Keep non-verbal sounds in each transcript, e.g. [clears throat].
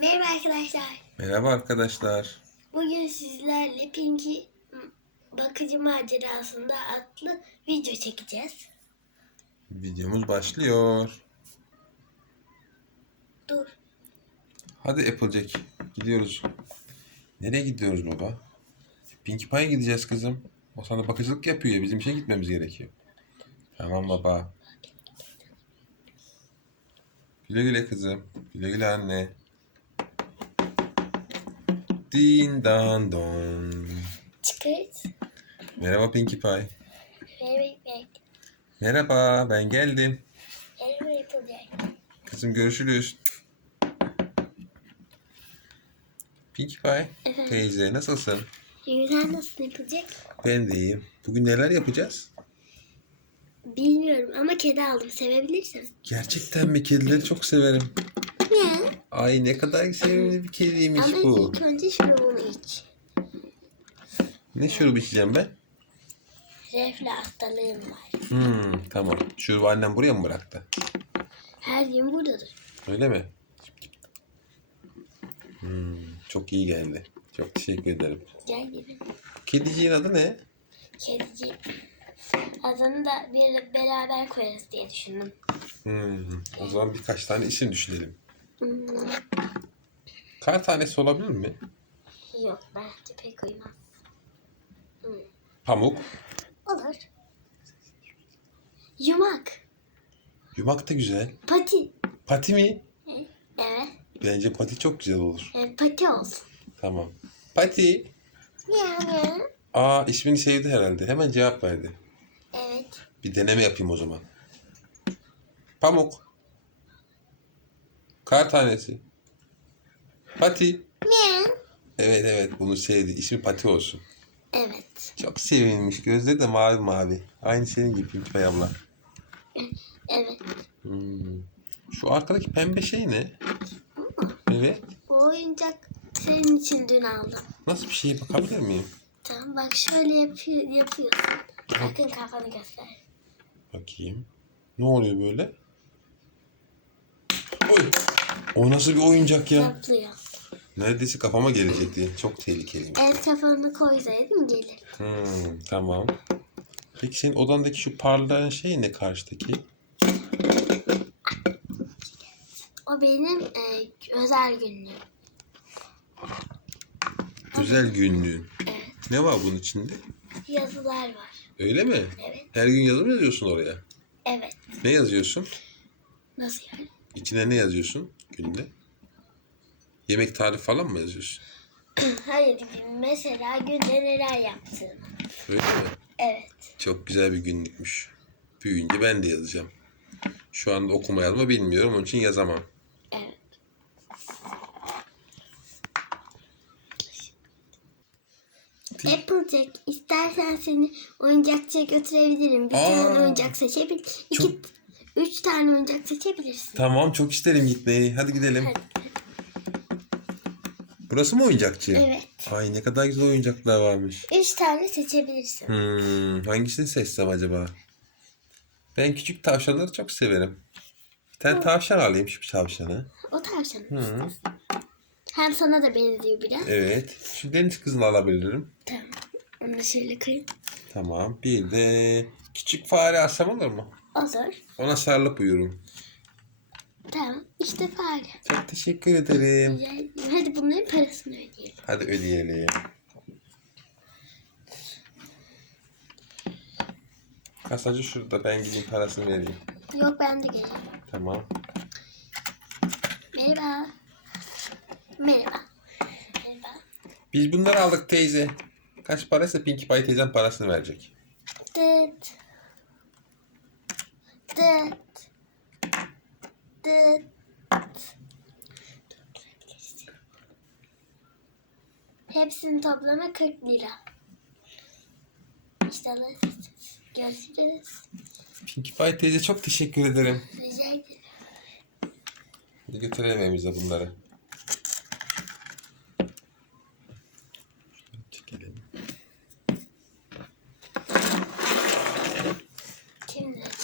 Merhaba arkadaşlar. Merhaba arkadaşlar. Bugün sizlerle Pinky Bakıcı Macerası'nda adlı video çekeceğiz. Videomuz başlıyor. Dur. Hadi Applejack. Gidiyoruz. Nereye gidiyoruz baba? Pinkie Pie'ye gideceğiz kızım. O sana bakıcılık yapıyor ya. Bizim işe gitmemiz gerekiyor. Tamam baba. Güle güle kızım. Güle güle anne. Din dan don. Merhaba Pinkie Pie. Merhaba ben geldim. Yapılacak. Kızım görüşürüz. Pinkie Pie. Teyze nasılsın? Güzel nasıl yapılacak? Ben de iyiyim. Bugün neler yapacağız? Bilmiyorum ama kedi aldım. Sevebilirsin. Gerçekten mi? Kedileri çok severim. Ay ne kadar sevimli bir kediymiş Ama bu. ilk önce şurubunu iç. Ne şurubu içeceğim ben? Reflü hastalığım var. Hmm, tamam. Şurubu annem buraya mı bıraktı? Her gün buradadır. Öyle mi? Hmm, çok iyi geldi. Çok teşekkür ederim. Gel gelin. Kediciğin adı ne? Kedici. Adını da bir beraber koyarız diye düşündüm. Hmm, o zaman birkaç tane isim düşünelim. Hmm, Kar tanesi olabilir mi? yok bence pek uymaz. Hmm. Pamuk. Olur. Yumak. Yumak da güzel. Pati. Pati mi? Evet. Bence pati çok güzel olur. Yani pati olsun. Tamam. Pati. Yani. Aa ismini sevdi herhalde. Hemen cevap verdi. Evet. Bir deneme yapayım o zaman. Pamuk. Kar tanesi. Pati. Evet evet bunu sevdi. İsmi Pati olsun. Evet. Çok sevinmiş. Gözleri de mavi mavi. Aynı senin gibi Pie abla. Evet. Hmm. Şu arkadaki pembe şey ne? Evet. Bu oyuncak senin için dün aldım. Nasıl bir şey bakabilir miyim? Tamam bak şöyle yapıyor, yapıyorsun. Bakın kafanı göster. Bakayım. Ne oluyor böyle? Oy. O nasıl bir oyuncak ya? Yaplıyor. Neredeyse kafama gelecekti. Çok tehlikeliymiş. El kafanı koysaydım gelir. Hmm, tamam. Peki senin odandaki şu parlayan şey ne karşıdaki? O benim e, özel günlüğüm. Özel günlüğün. Evet. Ne var bunun içinde? Yazılar var. Öyle mi? Evet. Her gün yazı mı yazıyorsun oraya? Evet. Ne yazıyorsun? Nasıl yani? İçine ne yazıyorsun günde? Yemek tarifi falan mı yazıyorsun? [clears throat] Hayır mesela günde neler yaptığımı. Öyle mi? Evet. Çok güzel bir günlükmüş. Büyüyünce ben de yazacağım. Şu anda okuma yazma bilmiyorum onun için yazamam. Evet. Applejack istersen seni oyuncakçıya götürebilirim. Bir Aa. tane oyuncak seçebil. İki, Çok- üç tane oyuncak seçebilirsin. Tamam çok isterim gitmeyi. Hadi gidelim. Hadi. Burası mı oyuncakçı? Evet. Ay ne kadar güzel oyuncaklar varmış. Üç tane seçebilirsin. Hmm, hangisini seçsem acaba? Ben küçük tavşanları çok severim. Bir tane tavşan alayım şu tavşanı. O tavşanı Hı. istersin. Hem sana da benziyor biraz. Evet. Şu deniz kızını alabilirim. Tamam. Onu şöyle koyayım. Tamam. Bir de küçük fare alsam olur mu? Olur. Ona sarılıp uyurum. Tamam. İşte fare. Çok teşekkür ederim. Ederim. Hadi bunların parasını ödeyelim. Hadi ödeyelim. Kasacı şurada. Ben gideyim parasını vereyim. Yok ben de geleyim. Tamam. Merhaba. Merhaba. Merhaba. Biz bunları aldık teyze. Kaç paraysa Pinkie Pie teyzem parasını verecek. Dıt. Dıt. Dıt. Hepsinin toplamı 40 lira. İşte alırız. Görüşürüz. Pinkie Pie teyze çok teşekkür ederim. Rica ederim. Hadi götürelim evimize bunları.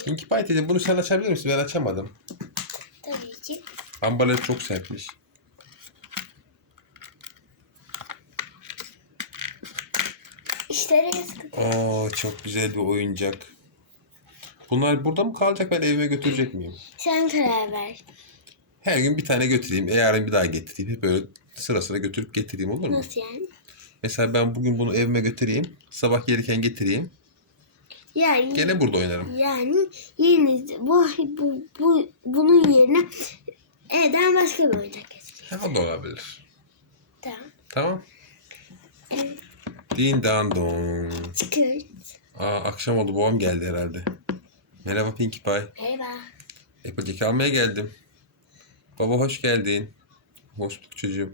Pinkie Pie teyze bunu sen açabilir misin? Ben açamadım. Tabii ki. Ambalaj çok sertmiş. İşlere sıkıntı. Aa çok güzel bir oyuncak. Bunlar burada mı kalacak ben evime götürecek miyim? Sen karar ver. Her gün bir tane götüreyim. E, yarın bir daha getireyim. Hep böyle sıra sıra götürüp getireyim olur mu? Nasıl yani? Mesela ben bugün bunu evime götüreyim. Sabah gelirken getireyim. Yani Gene burada oynarım. yani yeni bu, bu, bu bunun yerine evden başka bir oyuncak getir. Ha, da olabilir. Tamam. Tamam. Evet. Din dan don. Çıkıyoruz. Aa, akşam oldu babam geldi herhalde. Merhaba Pinkie Pie. Merhaba. Applejack almaya geldim. Baba hoş geldin. Hoş bulduk çocuğum.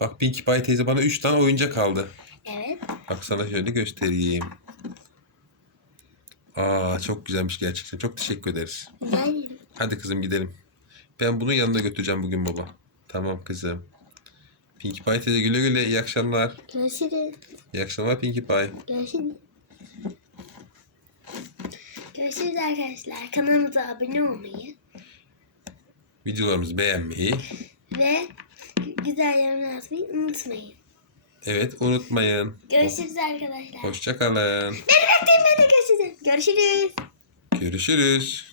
Bak Pinkie Pie teyze bana 3 tane oyuncak aldı. Evet. Bak sana şöyle göstereyim. Aa çok güzelmiş gerçekten. Çok teşekkür ederiz. Yani Hadi kızım gidelim. Ben bunu yanında götüreceğim bugün baba. Tamam kızım. Pinkie Pie teyze güle güle. İyi akşamlar. görüşürüz. İyi akşamlar Pinkie Pie. Görüşürüz. Görüşürüz arkadaşlar. Kanalımıza abone olmayı Videolarımızı beğenmeyi. ve güzel yorum yazmayı unutmayın. Evet unutmayın. Görüşürüz arkadaşlar. Hoşçakalın. Beni bekleyin ben de görüşürüz. Görüşürüz. Görüşürüz.